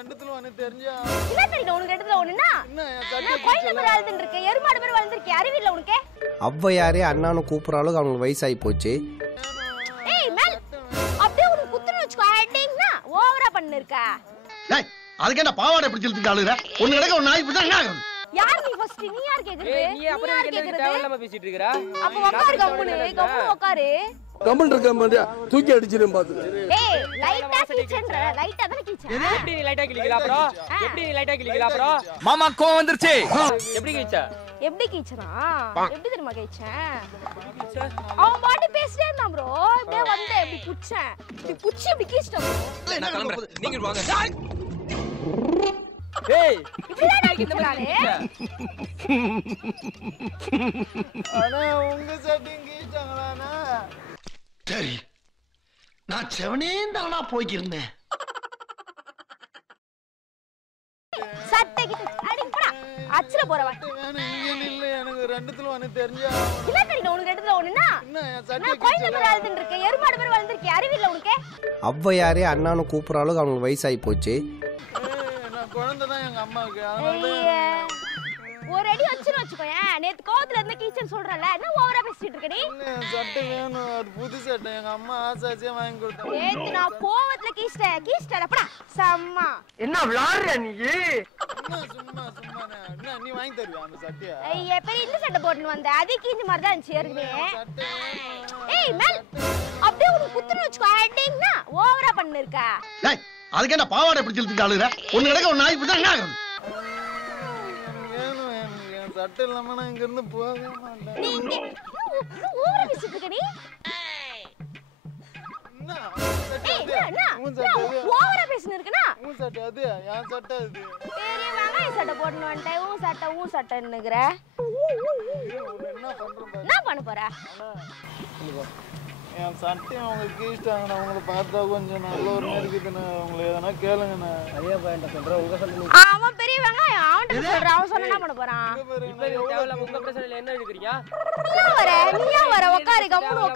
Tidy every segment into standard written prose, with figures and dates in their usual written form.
ரெண்டுத்துல ஒண்ணு தெரிஞ்சா என்ன தெரியல உனக்கு ரெண்டுத்துல ஒண்ணுனா நான் கோயில் மாதிரி வளர்ந்துட்டு இருக்கேன் எருமாடு மாதிரி வளர்ந்துருக்கேன் அறிவில்ல உனக்கு அவ்வையாரே அண்ணானு கூப்பிடுற அளவுக்கு அவங்களுக்கு வயசாகி போச்சு. ஏய் மேல் அப்படியே உனக்கு குத்துன்னு வச்சுக்கோ அடிங்கனா ஓவரா பண்ணிருக்க டேய் அதுக்கு என்ன பாவாடை பிடிச்சி இழுத்துட்டு அழுகுற ஒண்ணு கிடக்க ஒரு நாய் பிடிச்சா என்ன ஆகும் யார் நீ ஃபர்ஸ்ட் நீ யார் கேக்குறது நீ அப்புறம் என்ன தேவையில்லாம பேசிட்டு இருக்கற அப்ப உட்காரு கம்முனு உட்காரு கமெண்ட் இருக்க மாட்டியா தூக்கி அடிச்சிரும் பாத்து. ஏய் லைட்டா கீச்சன்ற லைட்டா தான கீச்ச எப்படி நீ லைட்டா கிளிக்கல அப்புறம் எப்படி நீ லைட்டா கிளிக்கல அப்புறம் மாமா கோவம் வந்துருச்சு எப்படி கீச்ச எப்படி கீச்சனா எப்படி தெரியுமா கீச்சேன் அவன் பாட்டி பேசிட்டே இருந்தான் ப்ரோ இப்படியே வந்து இப்படி புச்சேன் இப்படி புச்சி இப்படி கீச்சிட்டோம் நான் கிளம்பறேன் நீங்க வாங்க ஏய் இப்படிதான் கீச்சறானே ஆனா உங்க செட்டிங் கீச்சாங்களானா சரி நான் செவனே தானா போய்க்கிருந்தேன் சட்டை கிட்ட அடிங்க போடா அச்சல போறவா இங்க இல்ல எனக்கு ரெண்டுத்துல ஒண்ணு தெரிஞ்சா என்ன தெரியல உனக்கு ரெண்டுத்துல ஒண்ணுனா நான் கோயில் மாதிரி வளர்ந்துட்டு இருக்கேன் எருமாடு மாதிரி வளர்ந்துருக்கேன் அறிவில்ல உனக்கு அவ்வையாரே அண்ணானு கூப்பிடுற அளவுக்கு அவங்களுக்கு வயசாகி போச்சு. நான் குழந்தை தான் எங்க அம்மாவுக்கு அதனால ஒரு அடி வச்சுக்கோயேன் நேத்து கோவத்துல இருந்த கீச்சன் சொல்றல என்ன ஓவரா பேசிட்டு இருக்க நீ சட்டை வேணும் அது புது சட்டை எங்க அம்மா ஆசாசியா வாங்கி கொடுத்தாங்க நேத்து நான் கோவத்துல கீச்சிட்டேன் அப்படா சம்மா என்ன விளையாடுற நீ சும்மா என்ன நீ வாங்கி தருவியா அந்த சட்டையா ஐயா பெரிய இந்த சட்டை போட்டுன்னு வந்த அதே கீஞ்ச மாதிரி தான் இருந்துச்சு ஏற்கனவே ஏய் மேல் அப்படியே உனக்கு குத்துன்னு வச்சுக்கோ அடிங்கனா ஓவரா பண்ணிருக்க டேய் அதுக்கு என்ன பாவாடை பிடிச்சி இழுத்துட்டு அழுகுற ஒண்ணு கிடக்க ஒரு நாய் பிடிச்சா என்ன ஆகும் சட்டை இல்லாம நான் இங்க இருந்து போகவே மாட்டேன் நீ இங்க ஓவரா பேசிட்டு இருக்க நீ ஓவரா பேசிட்டு இருக்கனா உன் சட்டை அது என் சட்டை அது பெரிய வெங்காய சட்டை போட்டுன்னு வந்துட்டேன் உன் சட்டைன்னுக்குற என்ன பண்ண போற என் சட்டையும் அவங்க கீழ்ட்டாங்கண்ணா உங்களை பார்த்தா கொஞ்சம் நல்ல ஒரு மாதிரி இருக்குதுண்ணா உங்களை எதனா கேளுங்கண்ணா அதே பையன் சொல்ற உங்க சொல்லுங்க அவன் பெரிய வெங்காயம் அவன்கிட்ட சொல்றான் அவன் சொன்னா என்ன பண்ண போறான் இப்ப தேவையில்லாம உங்க பிரச்சனையில என்ன எடுக்கறீங்க நீயா வர உட்காரு கம்முனு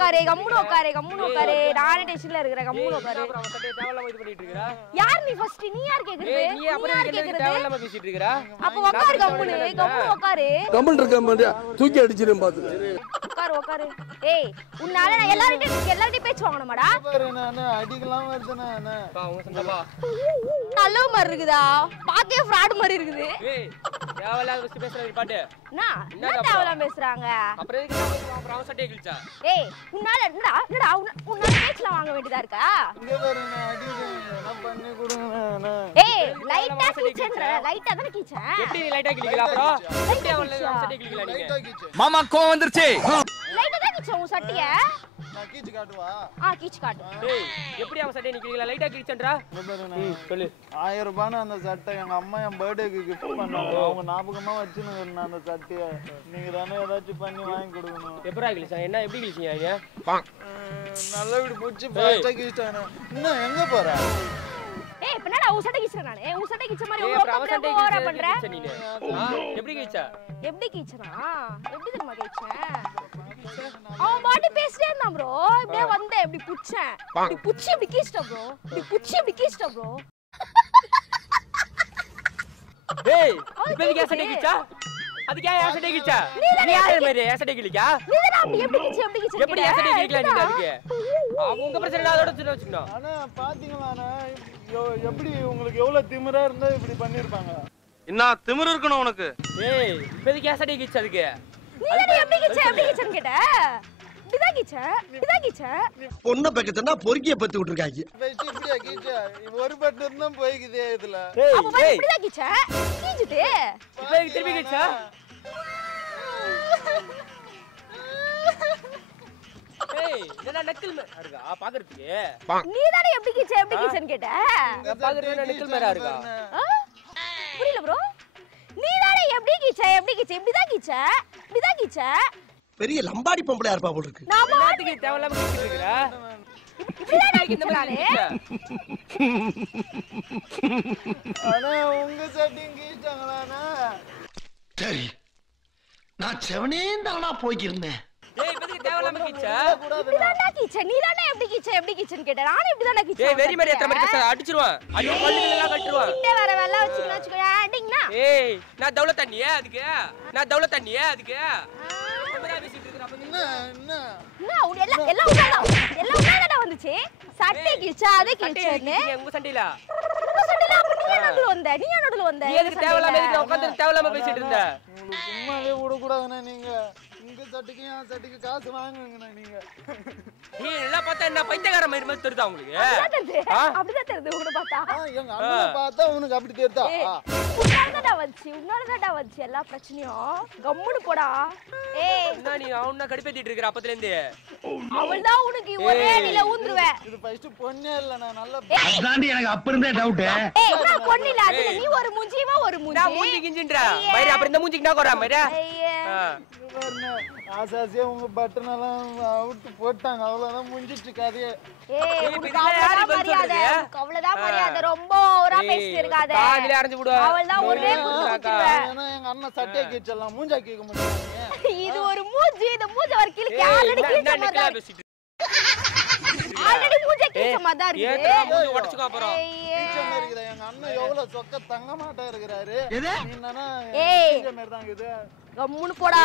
உட்காரு நானே டென்ஷன்ல இருக்கிறேன் கம்முனு உட்காரு அவன் சட்டை தேவையில்லாம இது பண்ணிட்டு இருக்கற யார் நீ ஃபர்ஸ்ட் நீ யார் கேக்குறது நீ அப்புறம் என்ன தேவையில்லாம பேசிட்டு இருக்கற அப்ப உட்காரு கம்முனு உட்காரு கமெண்ட் இருக்க மாட்டியா தூக்கி அடிச்சிரும் பாத்து. உட்காரு ஏய் உன்னால நான் எல்லார்கிட்டயும் பேச்சு வாங்கணுமாடா பாரு நான் அடிக்கலாம் வருதுண்ணா பா உங்க சொன்னப்பா நல்ல மாதிரி இருக்குதா பாக்கே ஃப்ராட் மாதிரி இருக்குது ஏய் தேவையில்லாத விஷயம் பேசுற பாட்டு என்ன தேவலாம் பேசுறாங்க அப்புறம் எதுக்கு அப்புறம் அவன் சட்டையை கிழிச்சா ஏய் உன்னால என்னடா உன்னால பேச்சல வாங்க வேண்டியதா இருக்கா இங்க பாரு நான் அடிக்கிறேன் பண்ணி கொடுங்கண்ணா ஏய் லைட்டா கீச்சன்ற லைட்டா தான கீச்சேன் எப்படி நீ லைட்டா கிழிக்கல அப்புறம் எப்படி அவன் சட்டையை கிழிக்கல நீங்க லைட்டா கீச்சு மாமா கோவம் வந்துருச்சு லைட்டா தான் கீச்சேன் உன் சட்டைய நான் கீச்சு காட்டுவா கீச்சு காட்டு ஏய் எப்படி அவன் சட்டையை நீ கிழிக்கல லைட்டா கிழிச்சன்றா இங்க பாரு நான் சொல்லு 1000 ரூபாய் அந்த சட்டை எங்க அம்மா என் பர்த்டேக்கு கிஃப்ட் பண்ணாங்க அவங்க ஞாபகமா வச்சுன்னு அந்த சட்டையை நீங்க தானே ஏதாச்சும் பண்ணி வாங்கி கொடுக்கணும் எப்பரா கிழிச்சா என்ன எப்படி கிழிச்சீங்க நல்லா இப்படி பிடிச்சி ஃபாஸ்டா கீச்சிட்டானே இன்னும் எங்க போற ஏய் இப்ப என்னடா உன் சட்டை கீச்சற நானே உன் சட்டை கீச்ச மாதிரி ஏய் ஒரு அவன் சட்டையை ஓவரா பண்ற கிழிச்ச நீ எப்படி கிழிச்சா எப்படி கீச்சனா எப்படி தெரியுமா கீச்சேன் அவன் பாட்டி பேசிட்டே இருந்தான் ப்ரோ இப்படியே வந்து இப்படி புச்சேன் இப்படி புச்சி இப்படி கீச்சிட்டோம் ப்ரோ ப்ரோ ஏய் இப்ப நீ கேஸ் சட்டை கிழிச்சா அதுக்கு ஏன் சட்டை கிழிச்சா நீ யாரே மாதிரி சட்டை கிழிக்கா நீதான் அப்படி எப்படி கீச்சு எப்படி சட்டை கிழிக்கல நீ அதுக்கு அவங்க பிரச்சனை அதோட சொல்ல வச்சுக்கணும் ஆனா பாத்தீங்களாண்ணா எப்படி உங்களுக்கு எவ்வளவு திமிரா இருந்தா இப்படி பண்ணிருப்பாங்க என்ன திமிரு இருக்கணும் உனக்கு ஏய் இப்ப கேஸ் சட்டை கிழிச்சா அதுக்கு நீதான் எப்படி கீச்சன்னு கேட்ட இதான் கீச்ச பொண்ணை பக்கத்துனா பொறுக்கிய பத்து விட்டுருக்காங்க பெஸ்ட் இப்படியா கீச்சா ஒரு பட்டன் தான் போய்க்குதே இதுல அப்ப பாரு இப்படிதான் கீச்ச கீஞ்சிட்டு இப்ப திருப்பி கிழிச்சா ஏய் என்ன நக்கல் மேரா இருக்கா பாக்குறதுக்கு நீதானே எப்படி கீச்சன்னு கேட்ட பாக்குறதுக்கு நக்கல் மேரா இருக்கா புரியல ப்ரோ நீதானே எப்படி கீச்ச இப்படிதான் கீச்ச பெரிய லம்பாடி பொம்பளையா இருப்பா போல இருக்கு நாம நாட்டுக்கு தேவையில்லாம கிழிச்சிட்டு இருக்கற இப்படிதான் இந்த மாதிரி ஆனா உங்க செட்டிங் கீச்சாங்களாண்ணா சரி நான் செவனே தானா போய்க்கிருந்தேன் ஏய் இப்ப தேவலாம கீச்சா இப்படிதான்டா கிச்சன் நீ தானே எப்படி கிச்சன் கேட்ட நானே இப்படிதான்டா கிச்சன் ஏய் வெரி மாதிரி எத்தனை மாதிரி பேச அடிச்சிருவான் ஐயோ பல்லுல எல்லாம் கட்டுருவான் கிட்ட வர வெல்ல வச்சுக்கோ அடிங்கனா ஏய் நான் தௌலத் தண்ணியே அதுக்கு எப்படா பேசிட்டு இருக்கற அப்ப என்ன எல்லாம் உன்னாடா வந்துச்சு சட்டை கிச்சா அதே கிச்சன்னு உங்க சண்டையில நீ நடுவுல வந்த நீ எதுக்கு தேவலாம எதுக்கு உட்கார்ந்து தேவலாம பேசிட்டு இருந்த உங்களுக்கு சும்மாவே விடக்கூடாதுண்ணா நீங்க உங்க சட்டைக்கு என் சட்டைக்கு காசு வாங்குங்கண்ணா நீங்க நீ எல்லாம் பார்த்தா என்ன பைத்தியக்கார மாதிரி தெரியுதா உங்களுக்கு அப்படிதான் தெரியுது உங்களை பார்த்தா எங்க அண்ணனை பார்த்தா உனக்கு அப்படி தெரியுதா உன்னாலதான்டா வந்துச்சு எல்லா பிரச்சனையும் கம்முனு போடா ஏய் என்ன நீ அவன கடுப்பேத்திட்டு இருக்கற அப்பத்துல இருந்து அவள்தான் உனக்கு ஒரே அடியில ஊந்துருவே இது ஃபர்ஸ்ட் பொண்ணே இல்ல நான் நல்ல அதாண்டி எனக்கு அப்ப இருந்தே டவுட் ஏய் நான் பொண்ணு இல்ல அது நீ ஒரு மூஞ்சிவா ஒரு மூஞ்சி நான் மூஞ்சி கிஞ்சின்றா மயிர அப்புறம் இந்த மூஞ்சிக்கு நான் கோறா மயிர ஆசாசியா உங்க பட்டன் எல்லாம் அவுட்டு போட்டாங்க அவ்வளவுதான் முடிஞ்சிட்டு கதையே ஏய் உனக்கு அவ்வளவுதான் மரியாதை ரொம்ப ஓவரா பேசிட்டு இருக்காத காதுல அரைஞ்சு விடுவா அவள்தான் ஒரே ஏன்னா எங்க அண்ணன் சட்டையை கேச்சலாம் மூஞ்சா கேட்க மாட்டாங்க இது ஒரு மூஞ்சி இந்த மூஞ்ச வர கீழ ஆல்ரெடி கீழ மாதிரி பேசிட்டு ஆல்ரெடி மூஞ்ச கீழ மாதிரி இருக்கு ஏதா மூஞ்சி உடைச்சுக்க அப்புறம் டீச்சர் மாதிரி இருக்குதா எங்க அண்ணன் எவ்வளவு சொக்க தங்க மாட்டா இருக்கிறாரு என்னன்னா ஏய் டீச்சர் மாதிரி தான் இருக்குது கம்முனு போடா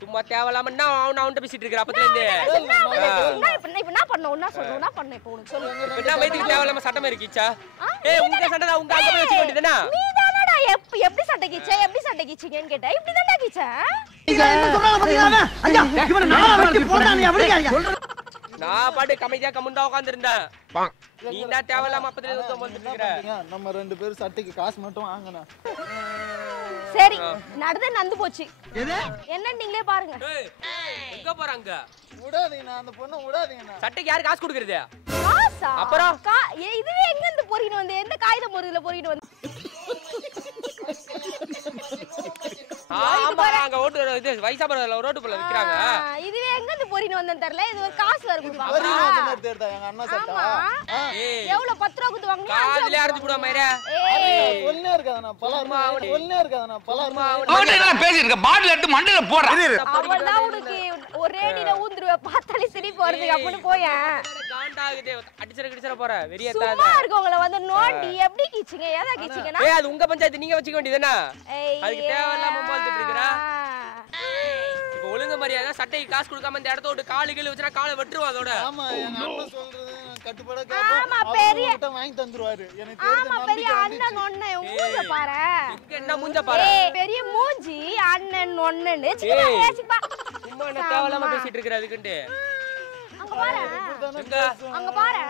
சும்மா தேவலாமன்னா அவன்ட்ட பேசிட்டு இருக்கற அப்பத்துல இருந்து இப்ப என்ன பண்ண ஒண்ணா சொல்லு இப்ப உனக்கு சொல்லு இப்ப என்ன மைத்துக்கு தேவலாம சட்டமா இருக்கீச்சா ஏய் உங்க சண்டை தான் உங்க அங்க போய் வச்சுக்க வேண்டியதுனா நீ தானடா எப்படி சட்டை கிச்சீங்கன்னு கேட்டா இப்படி தான்டா கிச்சேன் நான் பாட்டு கமைதியா கம்முண்டா உட்கார்ந்திருந்தேன் நீ தான் தேவலாம அப்பத்துல இருந்து வந்துட்டு இருக்கற நம்ம ரெண்டு பேரும் சட்டைக்கு காசு மட்டும் வாங்கனா சரி நடந்து போச்சு என்ன நீங்களே பாருங்க ஏய் எங்க போறாங்க விடாதீங்க அந்த பொண்ணை விடாதீங்க சட்டைக்கு யார் காசு கொடுக்கறது காசா அப்புறம் இதுவே எங்க இருந்து பொறின்னு வந்து எந்த காயில பொறியில பொறின்னு வந்து ஆமா அங்க ஓட்டு இது வைசாபுரத்துல ரோட்டு போல விக்கிறாங்க இதுவே எங்க இருந்து பொறின்னு வந்தேன்னு தெரியல இது ஒரு காசு வர கொடுப்பாங்க எங்க அண்ணா சட்டை எவ்வளவு 10 ரூபாய் கொடுத்து வாங்குங்க காதுல அரைஞ்சு போடுவா மயிர ஒண்ணே இருக்காதனா பலர்மா ஒண்ணே இருக்காதனா பலர்மா அவன்கிட்ட என்ன பேசிட்டு பாட்டில் எடுத்து மண்டையில போடுறா அவள்தான் உனக்கு ஒரே அடியில ஊந்துருவ பார்த்தாலே சிரிப்பு வருது அப்படின்னு போயேன் காண்டாகுதே அடிச்சற போற வெறியா சும்மா இருக்கவங்கள வந்து நோண்டி எப்படி கீச்சிங்க ஏதா கீச்சிங்கனா ஏய் அது உங்க பஞ்சாயத்து நீங்க வச்சுக்க வேண்டியதுனா அதுக்கு தேவையில்லாம போல்திட்டு இருக்கறா இப்போ ஒழுங்கு மரியாதை சட்டைக்கு காசு கொடுக்காம இந்த இடத்த விட்டு காலு கீழ வச்சா காலை வெட்டுருவா அதோட ஆமா எங்க அண்ணன் சொல்றது கட்டுப்பட கேப்போம் ஆமா பெரிய வாங்கி தந்துருவாரு எனக்கு ஆமா பெரிய அண்ணன் ஒண்ணே மூஞ்ச பாரு இங்க என்ன மூஞ்ச பாரு பெரிய மூஞ்சி அண்ணன் ஒண்ணேன்னு சிப்பா சும்மா என்ன தேவையில்லாம பேசிட்டு இருக்கற அதுக்குண்டு அங்க பாரு எங்க அங்க பாரு